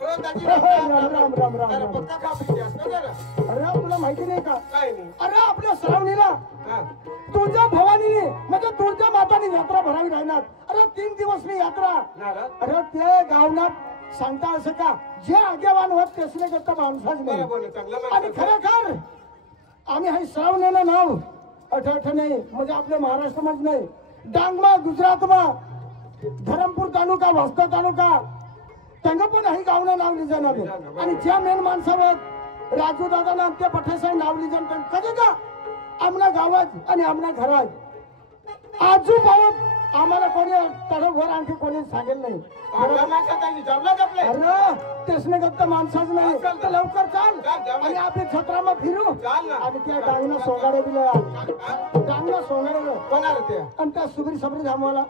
राम राम राम राम. अरे तुला माहिती नाही का? अरे आपल्या श्रावणीला तुळजा भवानीने म्हणजे तुळजा माताने यात्रा भरावी राहणार. अरे 3 दिवस मी यात्रा. अरे ते गावनात सांगता असं का जे आज्ञावान होत त्यासने करता माणसाच नाही. आणि खरेखर आम्ही हे श्रावणीला नाव अठ नाही म्हणजे आपल्या महाराष्ट्रामध्ये नाही डांगमा गुजरातमा धरमपूर तालुका वास्ता तालुका त्यांना पण हे गावना नाव लिहिलं आम्ही. आणि ज्या मेन माणसावर राजू दादा ते पठेसाई नाव लिहिलं कधी का आमना गावात आणि आमना घरात आजूबाजू आम्हाला कोणी तडवर आणखी कोणी सांगेल नाही. अरे तेसने गप्त माणसाच नाही तर लवकर चाल आणि आपली छत्रामा फिरू आणि त्या डांगना सोंगाडे दिल्या डांगना सोंगाडे आणि त्या सुबरी सबरी धामवाला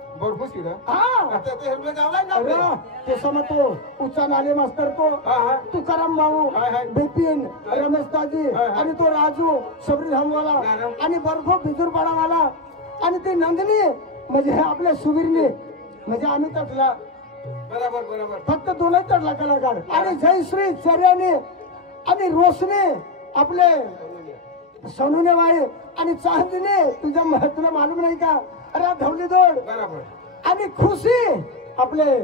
ते समजतो उच्चा नाले मास्तर तो तुकाराम भाऊ बिपिन रमेश दाजी आणि तो राजू सबरी धामवाला आणि बर्फ बिजूरपाडावाला आणि ती नंदिनी म्हणजे आपल्या सुबीरने म्हणजे आम्ही तटला बरोबर बरोबर फक्त दोनच तटला कलाकार. आणि जयश्री चर्याने आणि रोशने आपले सोनूने वाळे आणि चांदीने तुला मालूम नाही का? अरे धवली दोड बरोबर आणि खुशी आपले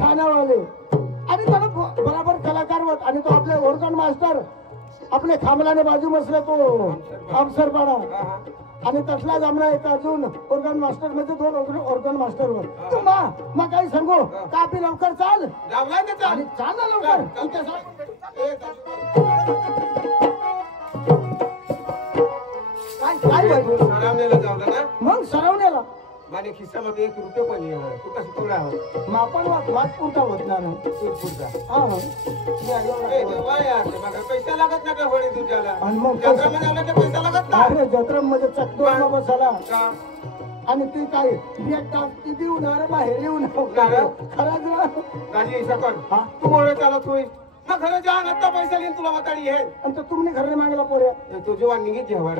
गाण्यावाले आणि त्याला बरोबर कलाकार होत. आणि तो आपले ऑर्गन मास्टर आपले खांबलाने बाजू बसले तो अवसरपाडा आणि तसला जमला एक अजून ऑर्गन मास्टर म्हणजे 2 ऑर्गन मास्टर वर तू मग काही सांगू का आपली लवकर चाल आणि चाल ना लवकर. मग सरावण्याला माझ्या खिस्सामध्ये 1 रुपये पण आहे. तू कसं तुला मापन वाट पुरता होत नाही पैसा लागत नाही का होळी तुझ्याला आणि मग पैसा लागत ना. अरे जत्रेमध्ये चकडोर बसाला आणि ती काय ती देऊन बाहेर येऊन खरंच राजी सकन तू मोरे चालत होईल ना खरं जाण आता पैसा घेऊन तुला वाताडी आहे. आणि तुम्ही घरने मागेला पोऱ्या तू जेव्हा निघित जेव्हा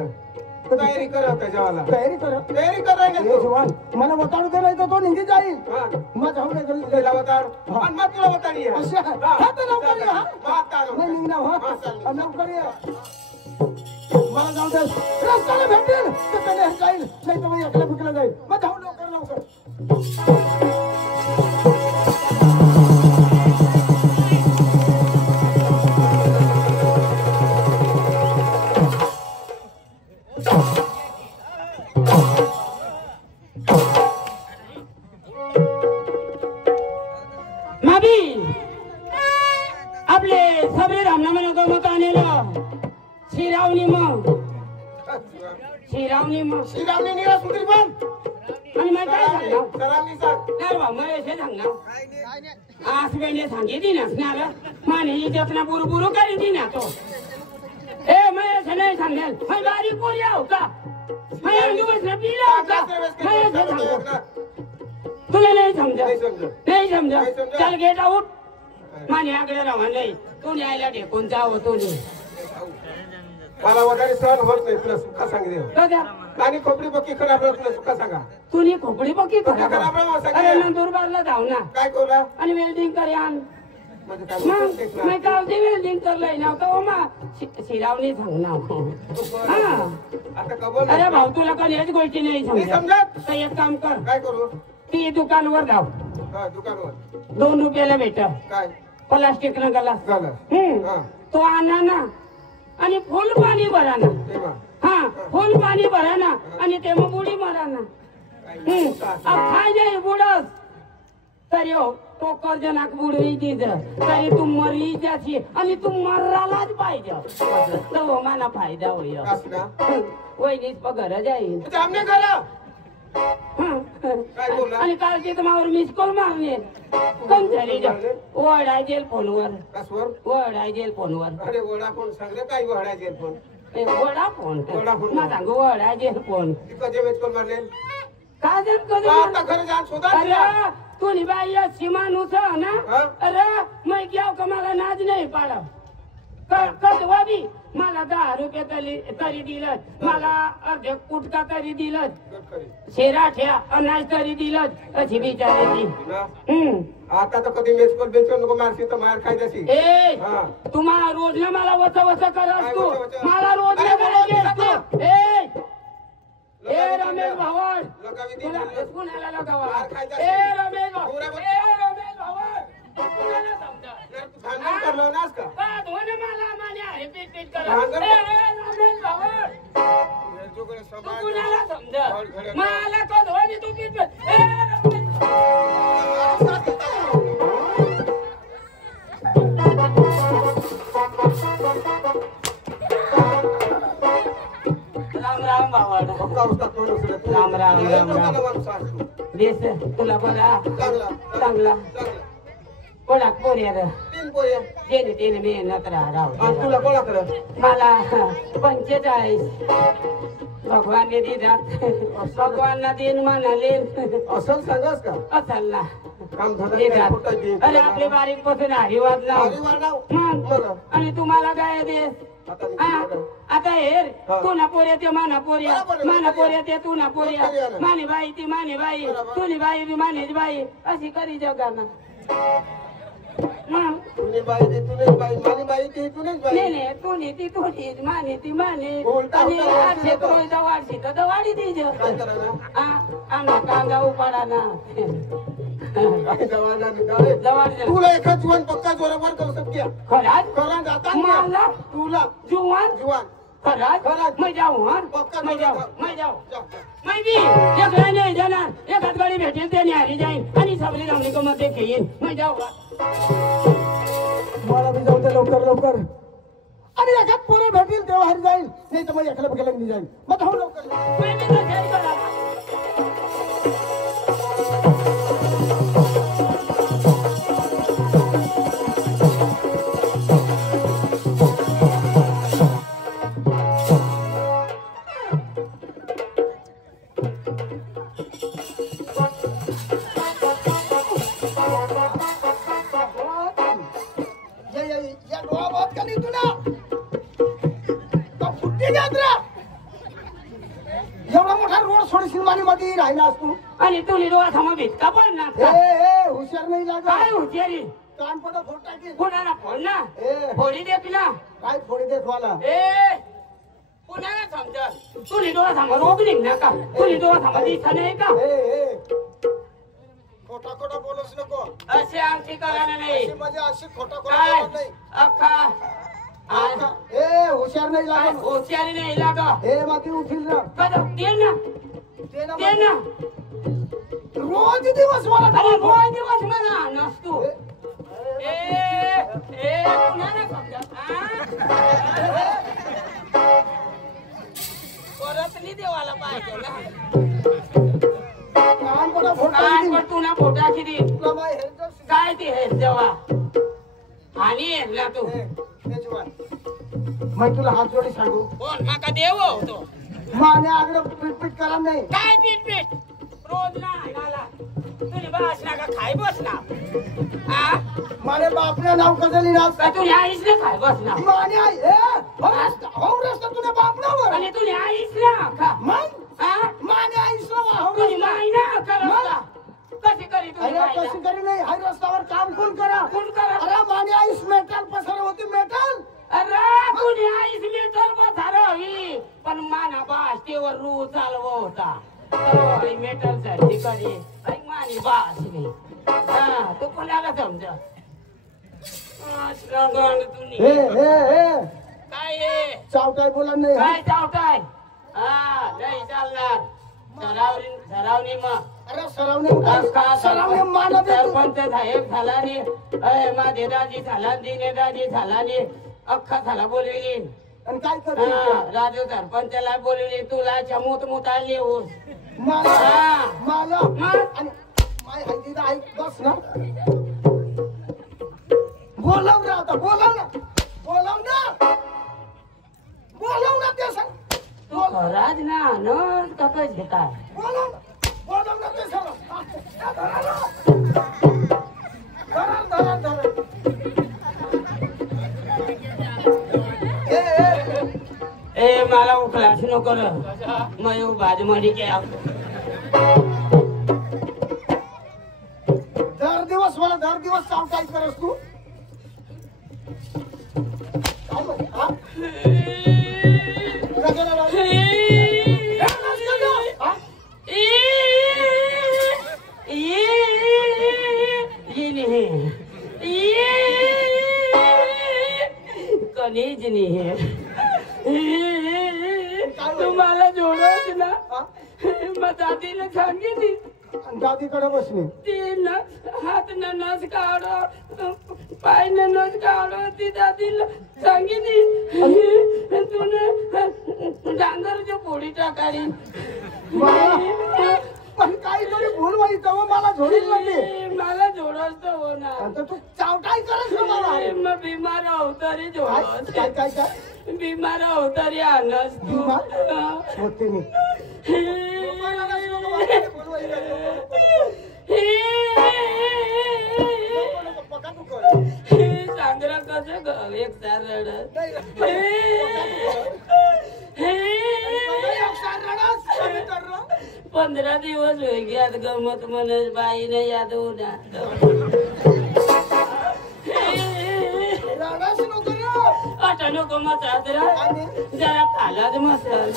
तयारी कर त्याच्यावाला तयारी करायला जवान मला वताड करायचं तर तो निघी जाईल मग जाऊ दे तुला वताड आणि मग तुला वताडी आहे. लवकर ये नाही निघणार लवकर ये मला जाऊ दे रस्त्याला भेटेल तर त्याने जाईल नाही तर मग एकला विकला जाईल. मग जाऊ लवकर लवकर. आपले सबरे रामनामा गमत आणलं श्रीरावणी मग श्रीरामने निरा सुधीर पण आणि मग काय सांगणार सरांनी सांग नाही बा मग असे सांगणार आज वेळेने सांगे दिनास ना माने जतना बुरबुरू करी दिना तो ए मैं ऐसे नहीं सांगेल मैं बारी पोरी आहो का मैं अंगूस न पीला हो का मैं ऐसे सांगतो तुला नाही समजा चल गेट आउट माने आकडे राहा नाही तू न्यायला ढेकून जावं तू मला वगैरे सहन होत नाही. तुला सुखा सांगितले आणि खोपडी पक्की खराब तुला सुखा सांगा तुझी खोपडी पक्की खराब अरे नंदुरबारला जाऊ ना काय कोला आणि वेल्डिंग कर आण मैं कावती वेल्डिंग कर लई ना तो मा शिरावणी सांगणार आता कबूल. अरे भाऊ तुला कधी याच गोष्टी नाही समजत तर एक काम कर काय करू ती दुकानवर जाऊ दुकानवर 2 रुपयाला भेट काय प्लास्टिक न गलास झालं तो आणा ना आणि फुल पाणी भरा ना हा फुल पाणी भरा ना आणि ते मग बुडी मारा ना अब खाय जाईल बुडस तरी हो तो कर्जनाक बुडवी दीज तरी तू मरी जाशी आणि तू मरालाच पाहिजे तो मला फायदा होईल वहिनीच पगार जाईल आणि कालची तुम्हावर मिस कॉल मारले कम झाली वडायजेल फोनवर वडायजेल फोनवर अरे वडा फोन सांगले काय वडायजेल फोन वडा फोन ना सांगू वडायजेल फोन कधी वेच कोण मारले काय जण कधी आता खरं जाण शोधा तू बाई सीमा नुस ना अरे मैं क्या कमाला नाच नाही पाडा कधवा बी मला 10 रुपये तरी दिलं, मला अर्ध्या कुटका तरी दिलं, शेराठ्या अनाज तरी दिलं, अशी बिचारायची. आता तर कधी मेचकोल बेचकोल नको मारशी तर मार खाय जशी. ए तुम्हाला रोज ना मला वचा करत तू, मला रोज ना करायची. ए रमेश भावड कुणाला लगावा. ए रमेश भावड, ए रमेश भावड कुणाला समजा करलो नास का मला मान्या आहे पीट करत. ए रमेश भावड तू कुणाला समजा मला कधवानी तू पीट. ए रमेश राम भावड. राम राम राम राम. देश तुला बरा चांगला कोणाक पोऱ्यार जेने तेने मेहनत राह. तुला कोणा कर मला 45 भगवानने दिलात. भगवानला दिन म्हणाले असं सांगस का असल ना काम देतात. अरे आपले बारीक पासून हरिवाद लाव आणि तुम्हाला काय दे. आता हेर तू ना पोऱ्या ते माना पोऱ्या ते तू ना पोऱ्या माने बाई ती माने बाई तुनी बाई बी मानेची बाई अशी करी जगाना. तुने बाई दे तुने बाई मानी बाई ती तुनेच बाई. नाही तुनी ती तुनी माने ती माने आणि आठशे रोज दवाडशी तर दवाडी दीज. काय करायला आणा कांदा उपाडा ना तुला एका जुवान पक्का जोरावर करू शकते. खराच करा जाता मला तुला जुवान जुवान खराच मैं जाऊ हा पक्का मैं जाऊ जाऊ. मैं बी एक नाही जाणार. एखाद गाडी भेटेल त्याने हरी जाईन आणि सबरी रमणी मध्ये घेईन. मैं जाऊ मला बी जाऊ दे लवकर आणि एखाद पोरं भेटेल तेव्हा हरी जाईल, नाही तर मग एखाद्या बघायला मी जाईल. मग हो लवकर मैं बी तयारी करा. या डोळा बात का नाही तुला फुटते यात्रा. एवढा मोठा रोड सोडशील माने मध्ये राहिला असतो आणि तुली डोळा थांबा भिटका पडणार का? ए हुशार नाही लागत. काय हुशारी कान पडा फोड टाकील. कुणाला फोड ना ए फोडी दे पिला. काय फोडी देत मला. ए कुणाला समजा तुली डोळा थांबा रोग निघणार का? तुली डोळा थांबा दिसा नाही का? ए खोटा बोलूच नको. असे आमची करायला नाही म्हणजे अशी खोटा काय बोलत नाही. अख्खा ए हुशार नाही काय लागत. हुशारी नाही लागा. ए माती उठील ना. कदम दे ना ते ना दे ना. रोज दिवस मला अरे रोज दिवस म्हणा नसतो. ए कुणाला समजा परत नाही देवाला पाहिजे ना. कान पडा फोड काय टाकील. पण तू ना फोटा किती तुला माय हेरचं काय ते हे जेव्हा आणि हेरला तू मग तुला हात जोडी सांगू. कोण माका देव होतो माने आगड पीट करा नाही. काय पीठ रोज ना आणाला तुझी बास ना का खाय बस ना. माने बापने नाव कसं लिहिलं. का तुझी आईस ना खाय बस ना. माने आई हो रस्ता तुझ्या बापनावर आणि तुझी आईस ना खा. मग माने आई तुझी माई ना करा कशी करी तुझी अरे माई कशी करी नाही. हाय रस्त्यावर काम कोण करा. अरे माने आईस मेटल पसर होती मेटल. अरे तुझी आईस मेटल पसार हवी पण माना बास तेवर रू चालव होता मेटल साठी करी मानी बास नाही. तू कोणाला समजा हे काय चावटाय बोला नाही. काय चावताय नाही चालणार. सरावनी मग अरे सरावने माना सरपंच साहेब झाला नी माझे दाजी झाला दिने दाजी झाला नी अख्खा झाला बोलविली. आणि काय करतो. राजू सरपंचाला बोलविली तुला चमूत मुताली ऊस मला आणि माय हाय ऐक बस ना. बोलव ना आता बोलव ना ते सांग. राज ना न कपच घेताय बोलव ना ते सांग. धरा मला उखलास नको र मग बाजमडी के दर दिवस मला दर दिवस चावटाई करस तू काय म्हणते, हा? गजरा लावली. ए, नाच गजरा. हा? कणीच नाही तुम्हाला जोडच ना मग दादीला सांगितली दादीकडे बसली ती हात न नस काढ पाय न नस काढ ती दादीला सांगितली तुने डांगरच्या पोळी टाकाली पण काहीतरी भूल माहिती तेव्हा मला झोडील लागली मला जोडस हो ना आता तू चावटाई करस ना मला मग बिमार अवतारी जोडस काय काय काय बिमार अवतारी आणस तू होते मी सांगरा कसं एक सार रडत 15 दिवस वेगळ्यात गमत म्हणत बाईने याद उद्या आता नको मसाजरा जरा खालाच मसाल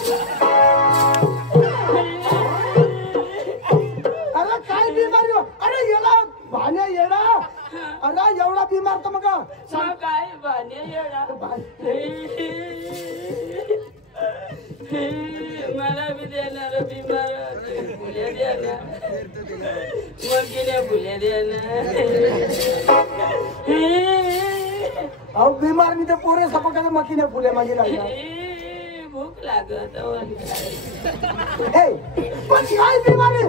अरे काय बिमारी हो? अरे येडा भाण्या येडा अरे एवढा बिमार तर मग काय बाने येडा मला बी देणार बिमार फुल्या देणार मग फुल्या देणार अहो बिमार मी ते पोरे सपकाचे मकीने फुले मागे लागला भूक लागत पण काय बिमारी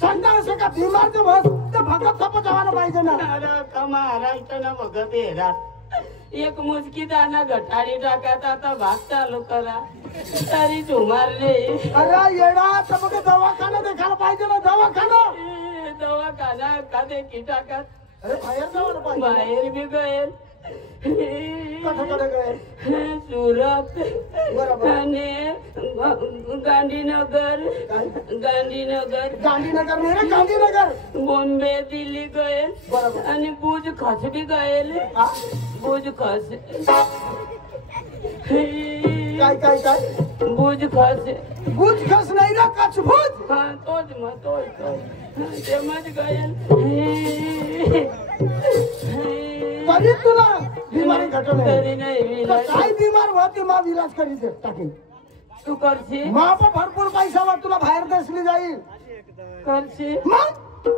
सांगता असं का बिमारचं बस तर भगत थप जवायला पाहिजे ना अरे महाराष्ट्रानं बघत येणार एक मुसकी दाना गटारी टाकत आता भाग चालू करा तरी झुमारले अरे येडा तर मग दवाखाना देखायला पाहिजे ना दवाखाना का देखी टाकत अरे बाहेर जावं पाहिजे बाहेर बी गएल कठाकडे गए सुरत बरोबर आणि गांधीनगर गांधीनगर नाही रे गांधीनगर बॉम्बे दिल्ली गएल बरोबर आणि बुज खस बी गएल बुज खस काय काय काय बुज खस नाही ना कचभूज हा तोच मग ते मज गएल तरी तुला बिमारी घटना तरी नाही काय बिमार होती मा विलाज करी दे टाकीन तू करशी माप भरपूर पैशावर तुला बाहेर देशली जाईल करशी मग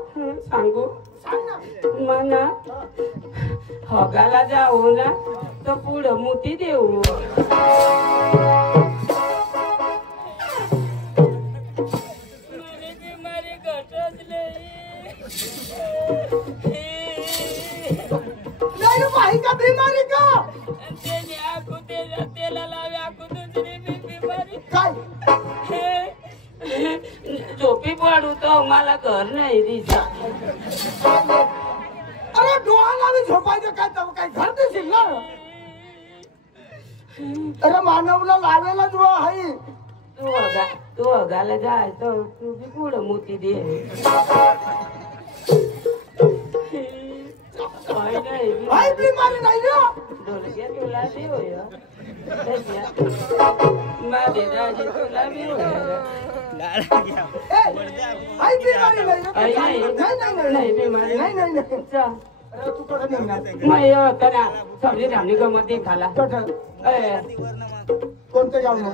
सांगू सांग ना मना हगाला जाऊ ना तर पुढं मोठी देऊ बिमारी घटले नाही बाई का बिमारी का त्याने आखू तेला लावे आखू दुसरी बिमारी काय झोपी पडू तो मला घर नाही दिसा अरे डोळ्याला बी झोपायचं काय तर काय घर दिसेल ना अरे मानवला लावेला जो आहे तू हगाला जाय तर तू बी पुढं मोठी दे काय बिमारी नाही ना ढोलक्या तुला बी होय माझे दाजी तुला बी होय आई बिमारी नाही बिमारी नाही तू कडे निघणार नाही होता ना सब्जी धामणी गमत खाला कोणतं गाव ना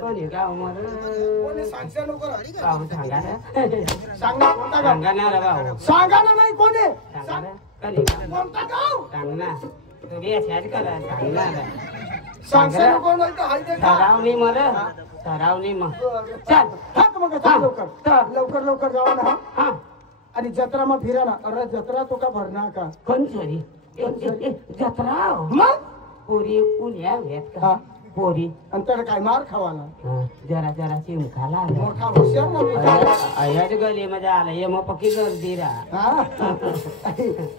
कोणी गाव मर सांगशा नको गाव सांगा ना सांगा कोणता गाव सांगा ना रे भाऊ सांगा ना नाही कोणी सांगा ना कधी कोणता गाव सांग ना तुम्ही अशाच करा सांग ना सांगशा नको नाही तर हाय दे का सरावणी मर सरावणी मग चल हा मग लवकर जावा ना हा आणि जत्रा मग फिरा ना अरे जत्रा तो का भरणार का कोण सरी जत्रा मग पोरी पुण्या भेट हा पोरी आणि त्याला काय मार खावाला जरा चिमखाला मोठा हुशार ना अयाच गली मध्ये आला ये मग पक्की गर्दी रा हा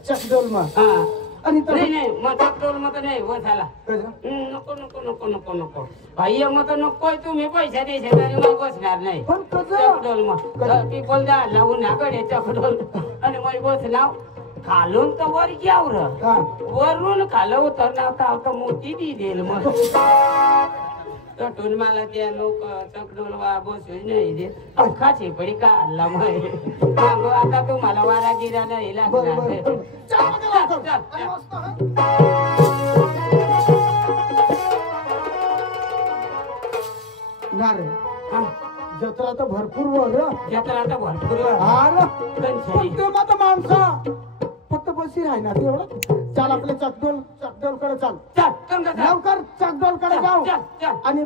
चकडोल मग हा आणि नाही नाही मग चकडोल मत नाही बसायला नको नको नको नको नको भाई मत नकोय तुम्ही पैसा द्यायचे तरी मग बसणार नाही पण कसं चकडोल मग पीपल दा लावून नाकडे चकडोल आणि मग बसलाव खालून तर वर यावर वरून खाल उतरणार तर मोठी दी देईल मग तटून मला त्या लोक चकडोल बसू नाही देत अख्खाची पडी काढला मग आता तुम्हाला वारा गिरा नाही लागणार जत्रा तर भरपूर वर जत्रा तर भरपूर फक्त माणसा फक्त बसी राहणार एवढं चाल आपले चकडोल कडे चाल लवकर चकडोल कडे जाऊ आणि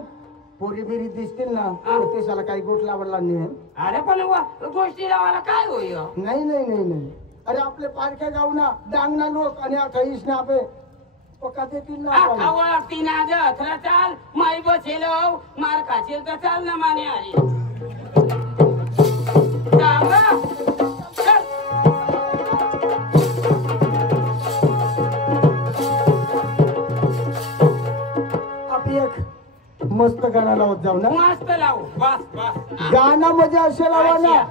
पोरी बिरी दिसतील ना तेशाला काही गोठ लावडला नाही अरे पण गोष्टी लावायला काय होईल नाही नाही नाही नाही अरे आपले पारख्या गाव ना डांगना लोक आणि अठ्ठावीस ना आपले पक्का देतील ना तीन आज अथरा चाल माई बसेल मार खाशील तर चाल ना माने आली आपली एक मस्त गाणं लावत जाऊ ना मस्त लावू बस बस गाणं म्हणजे असे लावा ना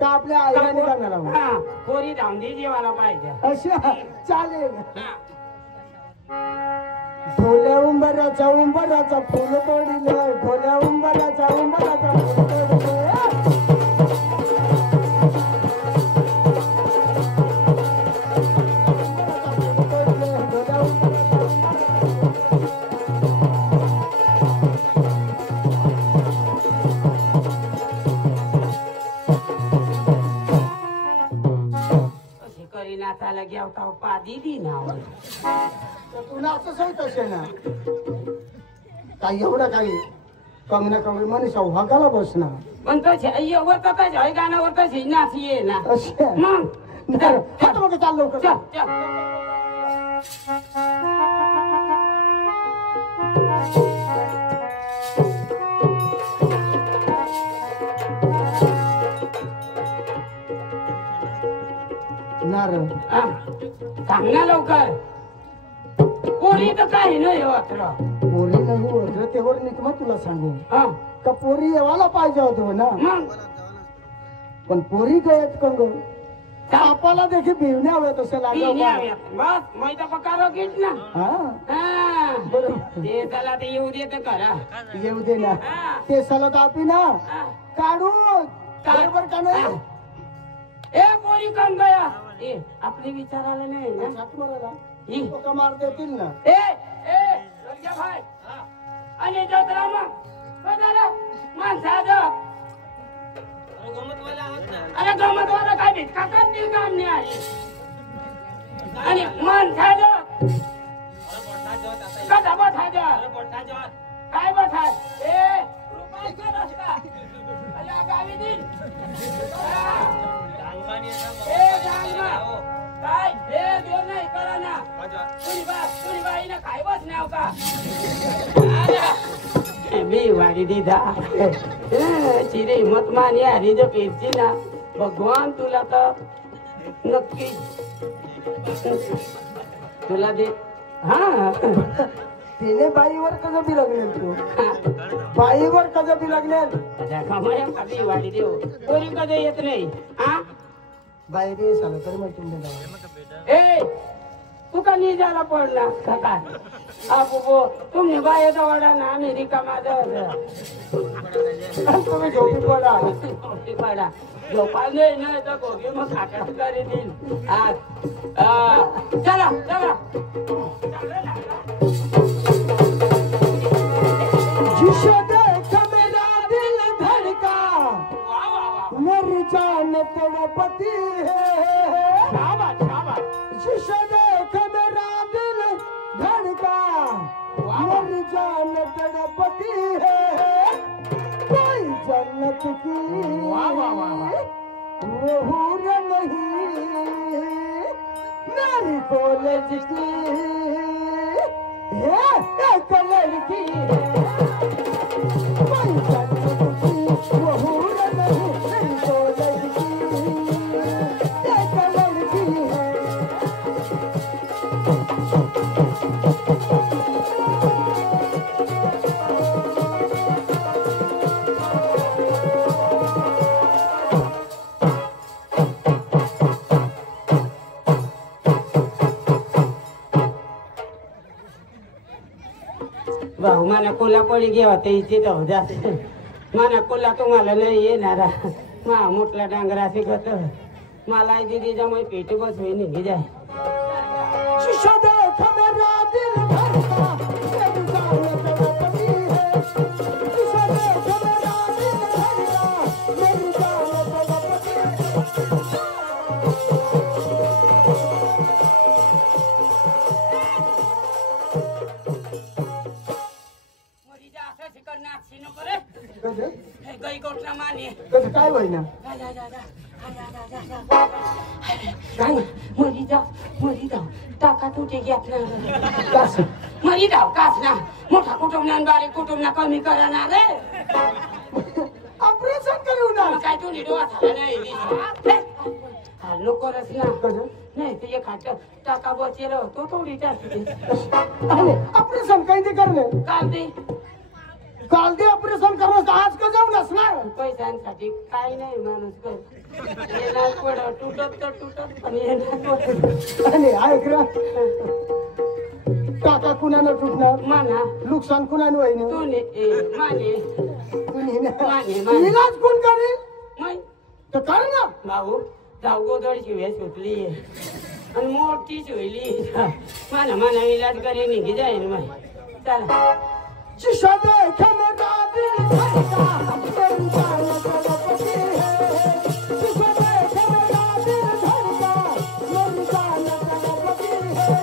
का आपल्या आईने गाणं लावा कोरी धावली जेवायला पाहिजे अशा चालेल ढोल्या उंबराचा फुल तोडिलं ढोल्या उंबराचा फुल तोडिलं नाताला घेवता पादी दी ना तू नाचच आहे तसे ना काही एवढं काही कमी ना कमी मनीषा वागायला बसणार पण तो गाण्यावर तशी नाच ये ना असे मग चाल लवकर सांग ना लवकर पोरी तर काही नाही पोरी नाही होत तेवढं नाही मग तुला सांगू का पोरी येवायला पाहिजे होतो ना पण पोरी गयत कंग आपल्याला देखील भिवण्या हव्यात असे लागत बस मैदा पकार घेत ना ते त्याला ते येऊ दे तर करा येऊ दे ना ते सलत आपी ना काढू बरोबर का नाही ए पोरी काम गया ए आपले विचार आला नाही ना मार देतील ना भाई आणि जत्रा मग माणसा अरे गमत वाला काय भेट का करतील काम नाही आली आणि माणसा कसा बसा काय बसा ए गावी दिन काय हे देव नाही करा ना तुझी बाईनं काय बस नाव का मी वाडी दिदा चिरे मत मानी आली जर पेरची ना भगवान तुला तर नक्की तुला दे हा तिने बाईवर कसं बी लागलेल तू बाईवर कसं बी लागलेल वाडी देव कोणी कधी येत नाही हा बाई बी झालं तरी माहिती ए तू का निजाला पडला काय आपो तुम्ही बाहेर वाडा ना अमेरिका माझा तुम्ही झोपी पडा झोपाल नाही तर गोगी मग खाटा करी देईल चला चला मेरी जान तेरा पति है शीशे देख मेरा दिल धड़का मेरी जान तेरा पति है कोई जन्नत की वो हूर नहीं मेरी कॉलेज की एक लड़की है कोई जन्नत की वो हूर नहीं मेरी कॉलेज की एक लड़की है भाऊ मला कोला पडी घ्या होते इथे तर जास्त मला कोला तुम्हाला नाही येणार मा मोठला डांगरा शिकत मला दिदी जमाई पेटी बसवी निघी जाय शीशा देख मेरा दिल धड़का मेरी जान तड़पती है शीशा देख मेरा दिल धड़का मेरी जान तड़पती है मोरी जा असं शिकर नाची नको रे हे गई गोठला माने कसं काय होईना काय मरी जाऊ टाका तुझे घेत कसं मरी जाऊ कास ना मोठा कुटुंब बारीक कुटुंब कमी करणार रे ऑपरेशन करू ना मग काय तू निडवा झाला नाही लोकरच ना नाही तुझे खाट टाका बचेल तो थोडी जास्त ऑपरेशन काही ते करणे काल ते काल ते ऑपरेशन करणं आज का जाऊन असणार पैशांसाठी काय नाही माणूस कर येणार पड तुटत तर तुटत पण येणार आणि ऐक रे टाका कुणाला तुटणार माना नुकसान कुणाला होईन तू माने माने इलाज कोण करेल मै तर कर ना भाऊ जाऊ गोदड शिव्या सुटली आणि मोठी शिवली माना इलाज करे निघी जाईल मग चला शीशा देख मेरा दिल धड़का मेरी जान तड़पती है शीशा देख मेरा दिल धड़का मेरी जान तड़पती है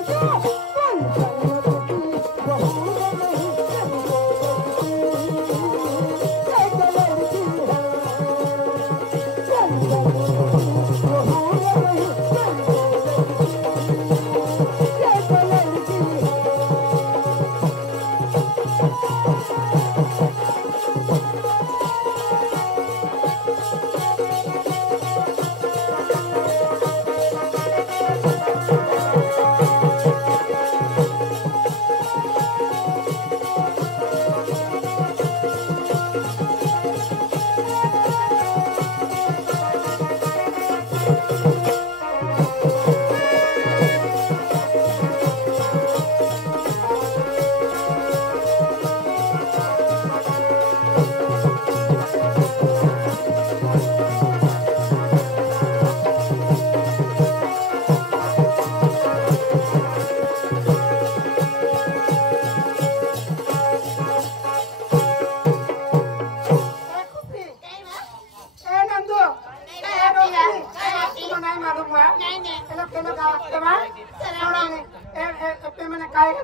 कोई जन्नत की बहू नहीं एक लड़की है कोई जन्नत की बहू नहीं एक लड़की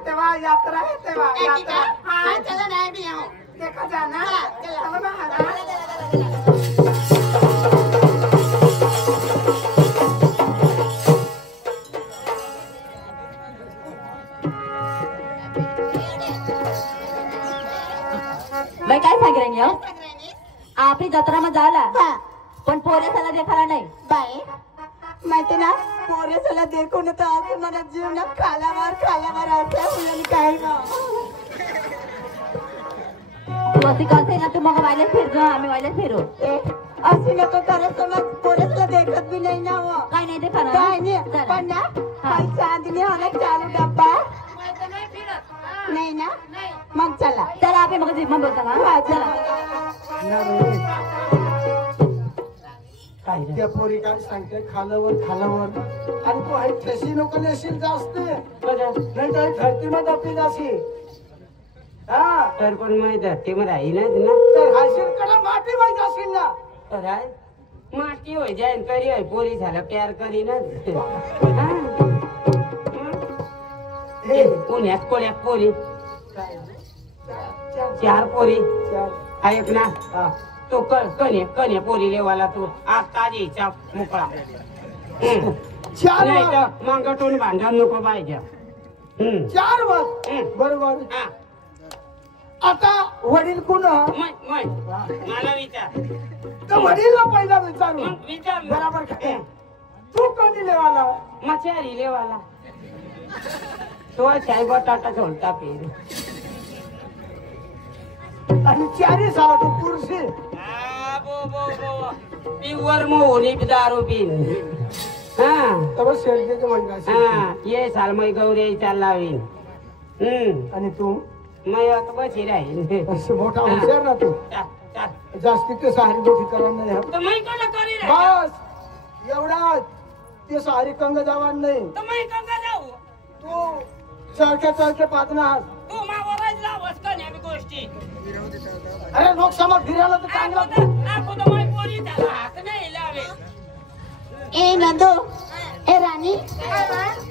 है यात्रा है तेवा यात्रा हाँ चलो नहीं भी हूँ देखा जाना चलो बाई काय सांगितलं आपली जत्रामध्ये झाला पण पोरेसाला देखाला नाही बाई माहिती ना पोरेसाला देखून तर असं मला जीवनात खालावर असल्या मुलांनी काय ना तू अशी करते ना तू मग वायला फिरतो आम्ही वायला फिरू अशी नको करत मग पोरेसला देखत बी नाही ना हो काय नाही देखा ना काय नाही पण ना काही चांदणी होला चालू डब्बा नाही ना मग चला चला आपण मग जिम्मा बोलता हा, चला काय त्या पोरी काय सांगते खालावर आणि तू आई ठेसी नको नेशील जास्त नाही तर धरतीमध्ये आपली जाशील हा तर पण माहिती धरती मध्ये राही ना तर हाशील कडे माती मध्ये जाशील ना राय माटी होय जाईन करी होय पोरी झाला प्यार करी ना हे पुण्यात कोल्यात पोरी चार पोरी ऐक ना तो कणे पोरी लेवाला तू आता यायचा मोकळा चार नाही वाज तर मांगटून भांडण नको पाहिजे 4 वाज बरोबर हा आता वडील कोण मला विचार तर वडीलला पहिला विचारू मग विचार बराबर खाते तू कधी लेवाला मचारी लेवाला तो चाय बटाटा झोलता पेर आणि 4 साला तू पुरुषी पिवर मोहनी दारू पिन हा तर शेरजेचं म्हणजे हा ये साल मै गौरी चाल लावीन आणि तू मग आता बशी राहील असं मोठा हुशार ना तू जास्ती ते सहारी मोठी करायला नाही हं. तर मी कोणा करी रे बस एवढा ते सहारी कंग जावा नाही तर मी कंगा जाऊ तू चळके पाहणार तू मावराज लावस का नाही गोष्टी अरे लोक समोर फिरायला तर चांगला आपण तर माय पोरी त्याला हात नाही लावे ए नंदू ए राणी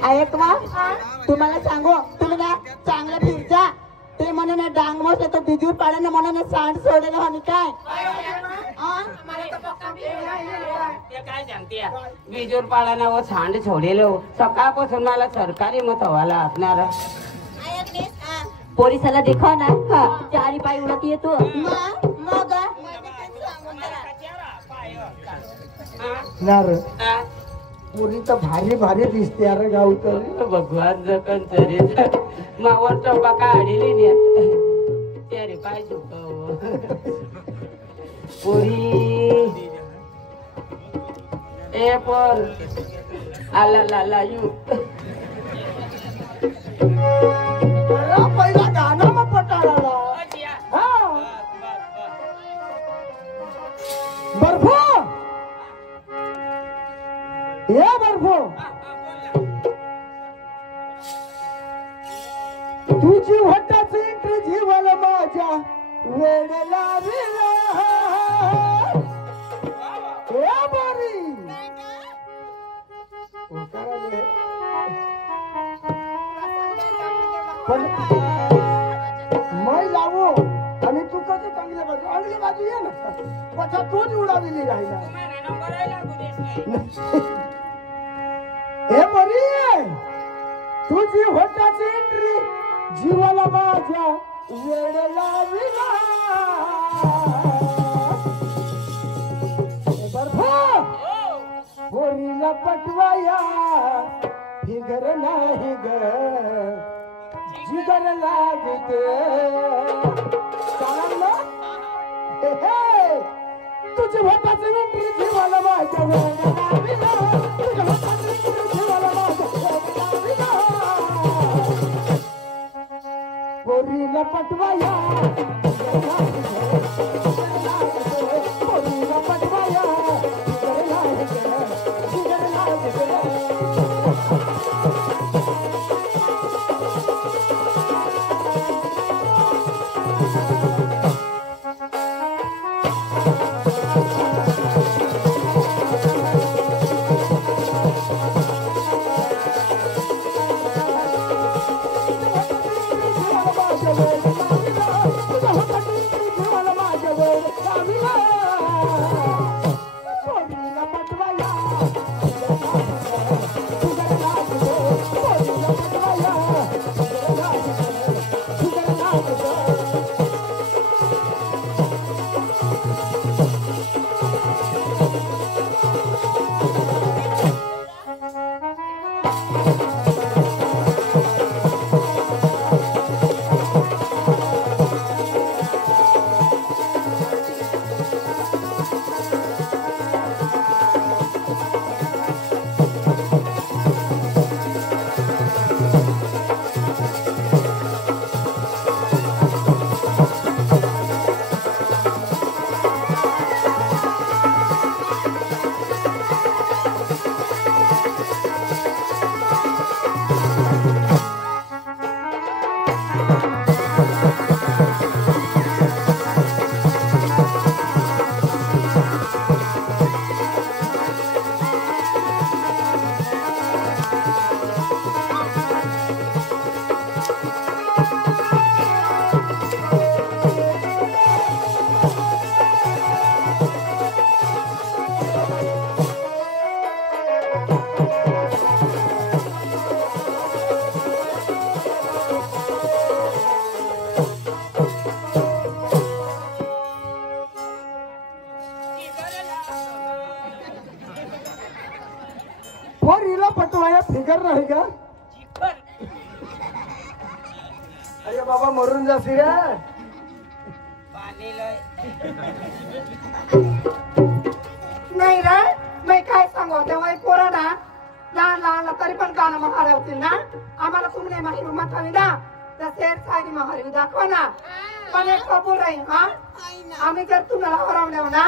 ऐक वा तुम्हाला सांगू तुम्ही ना चांगलं फिरजा ते म्हणून डांग मोठे तो बिजूर पाड्याने म्हणून सांड सोडलेलं आणि काय ते काय सांगते बिजूर पाळाना व सांड सोडेल सकाळपासून मला सरकारी मत हवाला असणार पोलिसाला देखो ना चारी पाय उडत येतो मग नार पुरी तर भारी भारी दिसते अरे गाव तर भगवान जकन तरी मावर चौपा काढली नाही त्यारे पाय झुकव पुरी ए पोर आला ला ला यू अरे पहिला गाणं मग पटाळाला हा बर्फो ये बर्फो तुझी होटाची एंट्री जीवाला माझ्या वेड लाविला ए बारी पण मै लावू आणि तू कसं चांगल्या बाजू ये ना पछा तूच उडाविली राहिला हे बरी तुझी होटाची एंट्री जीवाला माझ्या वेड लाविला बर्फा पोरीला पटवाया फिगर नाही ग जिगर लागते चालला तुझ्या होटाची एंट्री जीवाला माझ्या वेड लाविला तुझ्या होटाची एंट्री जीवाला माझ्या वेड लाविला पोरीला पटवाया पोरीला पटवाया पोरीला पटवाया फिगर नाही का अरे बाबा मरून जासी रे नाही रे मी काय सांगू तेव्हा पोरा ना लहान लहान तरी पण गाणं महारावतील ना आम्हाला तुम्ही नाही माहिती मत हवी ना तर शेर साडी महारी दाखवा ना पण एक कबूल राहील हा आम्ही जर तुम्हाला हरवलं ना